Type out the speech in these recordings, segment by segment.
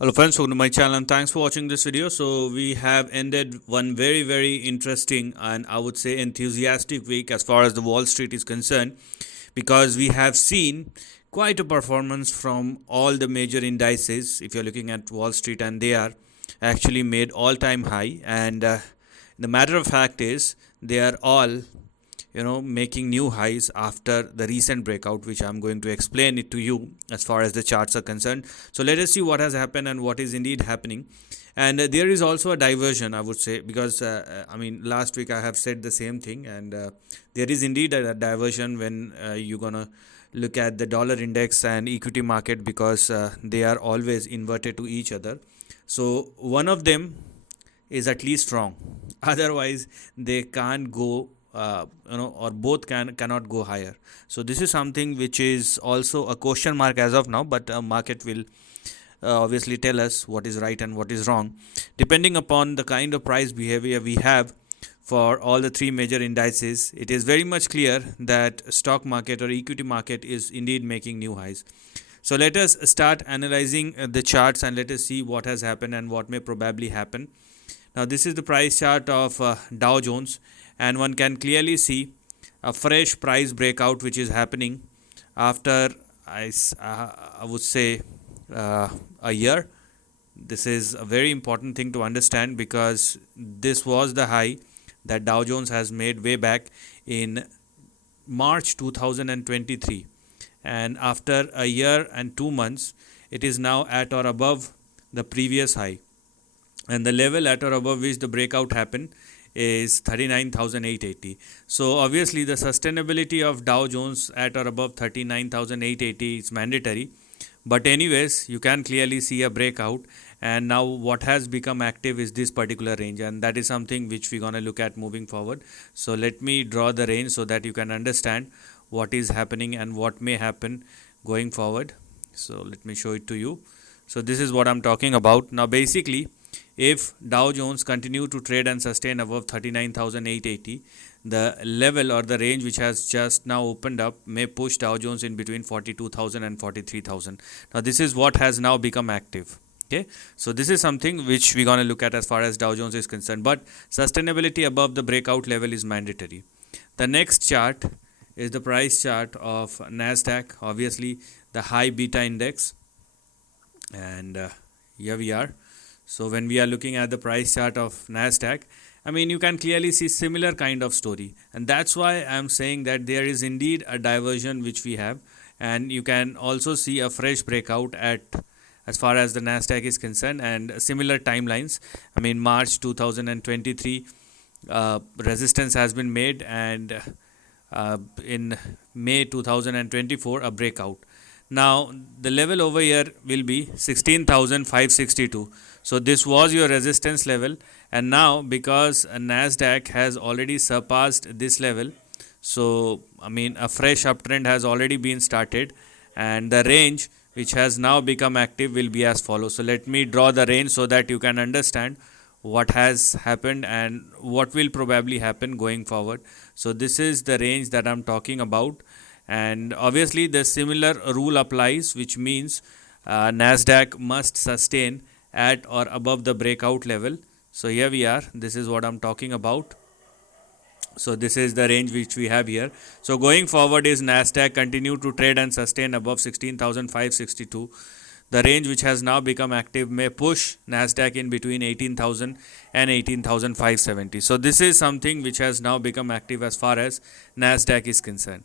Hello friends, welcome to my channel and thanks for watching this video. So we have ended one very interesting and I would say enthusiastic week as far as the Wall Street is concerned, because we have seen quite a performance from all the major indices. If you're looking at Wall Street, and they are actually made all-time high, and the matter of fact is they are all making new highs after the recent breakout, which I'm going to explain it to you as far as the charts are concerned. So let us see what has happened and what is indeed happening. And there is also a diversion, I would say, because last week I have said the same thing, and there is indeed a diversion when you're gonna look at the dollar index and equity market, because they are always inverted to each other. So one of them is at least wrong, otherwise they can't go or both cannot go higher. So this is something which is also a question mark as of now, but market will obviously tell us what is right and what is wrong depending upon the kind of price behavior we have for all the three major indices. It is very much clear that stock market or equity market is indeed making new highs. So let us start analyzing the charts and let us see what has happened and what may probably happen. Now this is the price chart of Dow Jones, and one can clearly see a fresh price breakout which is happening after I would say a year. This is a very important thing to understand, because this was the high that Dow Jones has made way back in March 2023, and after a year and 2 months it is now at or above the previous high, and the level at or above which the breakout happened is 39,880. So obviously the sustainability of Dow Jones at or above 39,880 is mandatory, but anyways you can clearly see a breakout, and now what has become active is this particular range, and that is something which we're going to look at moving forward. So let me draw the range so that you can understand what is happening and what may happen going forward. So let me show it to you. So this is what I'm talking about. Now basically, if Dow Jones continue to trade and sustain above 39,880, the level or the range which has just now opened up may push Dow Jones in between 42,000 and 43,000. Now this is what has now become active. Okay, so this is something which we're going to look at as far as Dow Jones is concerned, but sustainability above the breakout level is mandatory. The next chart is the price chart of Nasdaq, obviously the high beta index, and here we are. So when we are looking at the price chart of Nasdaq, you can clearly see similar kind of story, and that's why I'm saying that there is indeed a diversion which we have, and you can also see a fresh breakout at as far as the Nasdaq is concerned, and similar timelines. March 2023 resistance has been made, and in May 2024 a breakout. Now the level over here will be 16,562. So this was your resistance level, and now because Nasdaq has already surpassed this level, so a fresh uptrend has already been started, and the range which has now become active will be as follows. So let me draw the range so that you can understand what has happened and what will probably happen going forward. So this is the range that I'm talking about, and obviously the similar rule applies, which means Nasdaq must sustain at or above the breakout level. So here we are, this is what I'm talking about. So this is the range which we have here. So going forward is Nasdaq continue to trade and sustain above 16,562. The range which has now become active may push Nasdaq in between 18,000 and 18,570. So this is something which has now become active as far as Nasdaq is concerned.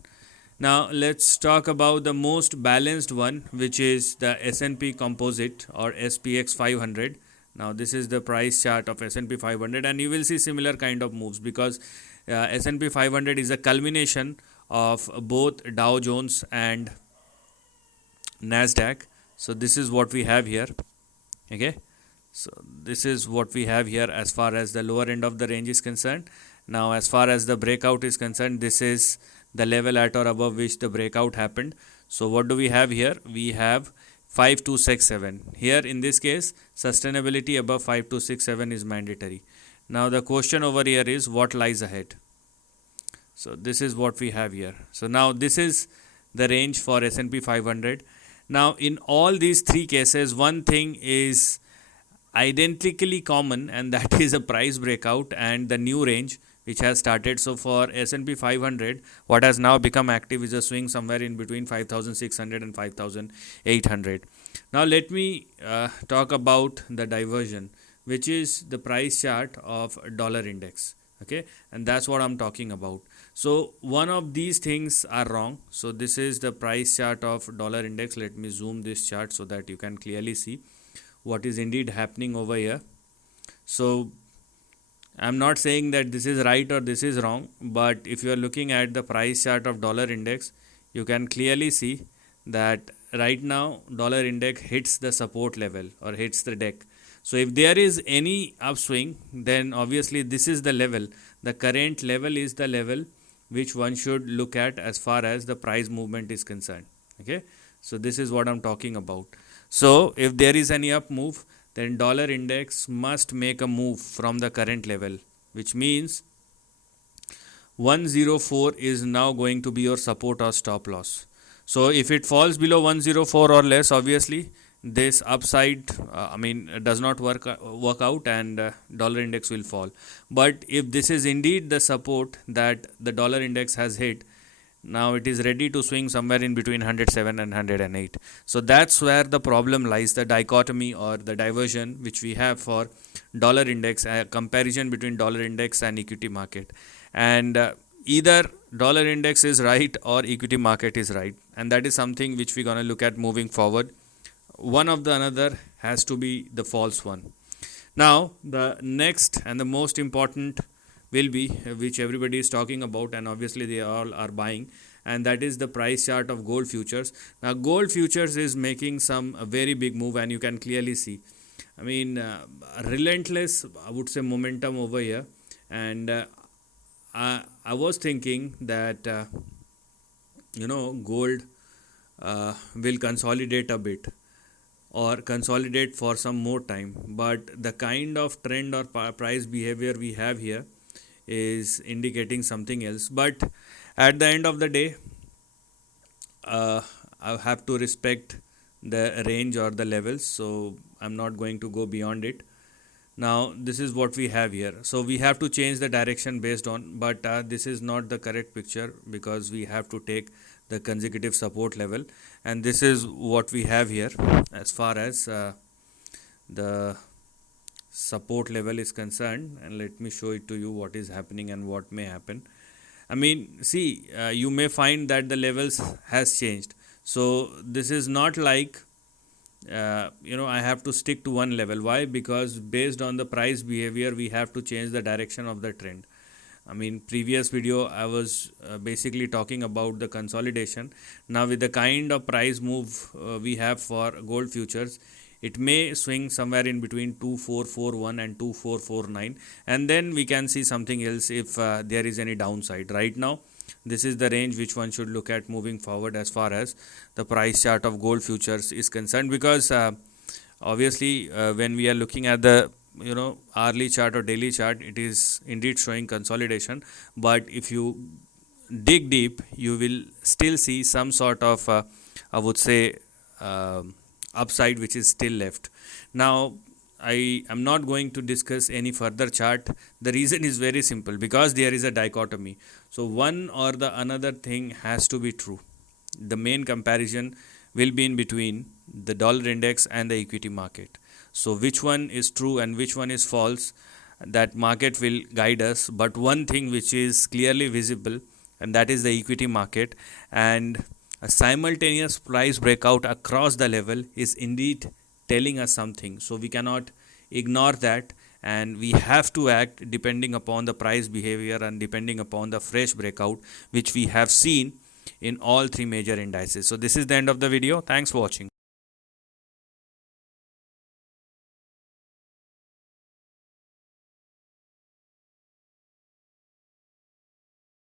Now let's talk about the most balanced one, which is the S&P composite or SPX 500. Now this is the price chart of S&P 500, and you will see similar kind of moves, because S&P 500 is a culmination of both Dow Jones and Nasdaq. So this is what we have here. Okay, so this is what we have here as far as the lower end of the range is concerned. Now as far as the breakout is concerned, this is the level at or above which the breakout happened. So what do we have here? We have 5267. Here in this case, sustainability above 5267 is mandatory. Now the question over here is what lies ahead. So this is what we have here. So now this is the range for S&P 500. Now in all these three cases, one thing is identically common, and that is a price breakout and the new range which has started. So for S&P 500, what has now become active is a swing somewhere in between 5600 and 5800. Now let me talk about the diversion, which is the price chart of dollar index. Okay, and that's what I'm talking about. So one of these things are wrong. So this is the price chart of dollar index. Let me zoom this chart so that you can clearly see what is indeed happening over here. So I'm not saying that this is right or this is wrong, but if you are looking at the price chart of dollar index, you can clearly see that right now dollar index hits the support level or hits the deck. So if there is any upswing, then obviously this is the level. The current level is the level which one should look at as far as the price movement is concerned. Okay, so this is what I'm talking about. So if there is any up move, then dollar index must make a move from the current level, which means 104 is now going to be your support or stop loss. So if it falls below 104 or less, obviously this upside does not work out, and dollar index will fall. But if this is indeed the support that the dollar index has hit, now it is ready to swing somewhere in between 107 and 108. So that's where the problem lies, the dichotomy or the diversion which we have for dollar index, a comparison between dollar index and equity market. And either dollar index is right or equity market is right, and that is something which we're going to look at moving forward. One of the another has to be the false one. Now the next and the most important will be, which everybody is talking about and obviously they all are buying, and that is the price chart of gold futures. Now gold futures is making some very big move, and you can clearly see, relentless, I would say, momentum over here. And I was thinking that gold will consolidate a bit or consolidate for some more time, but the kind of trend or price behavior we have here is indicating something else. But at the end of the day, I have to respect the range or the levels, so I'm not going to go beyond it. Now this is what we have here, so we have to change the direction based on, but this is not the correct picture, because we have to take the consecutive support level, and this is what we have here as far as the support level is concerned. And let me show it to you what is happening and what may happen. You may find that the levels has changed. So this is not like I have to stick to one level. Why? Because based on the price behavior, we have to change the direction of the trend. Previous video I was basically talking about the consolidation. Now with the kind of price move we have for gold futures, it may swing somewhere in between 2441 and 2449, and then we can see something else if there is any downside. Right now this is the range which one should look at moving forward as far as the price chart of gold futures is concerned, because obviously when we are looking at the hourly chart or daily chart, it is indeed showing consolidation, but if you dig deep, you will still see some sort of I would say upside which is still left. Now I am not going to discuss any further chart. The reason is very simple, because there is a dichotomy. So one or the another thing has to be true. The main comparison will be in between the dollar index and the equity market. So which one is true and which one is false, that market will guide us. But one thing which is clearly visible, and that is the equity market, and a simultaneous price breakout across the level is indeed telling us something. So we cannot ignore that, and we have to act depending upon the price behavior and depending upon the fresh breakout which we have seen in all three major indices. So this is the end of the video. Thanks for watching.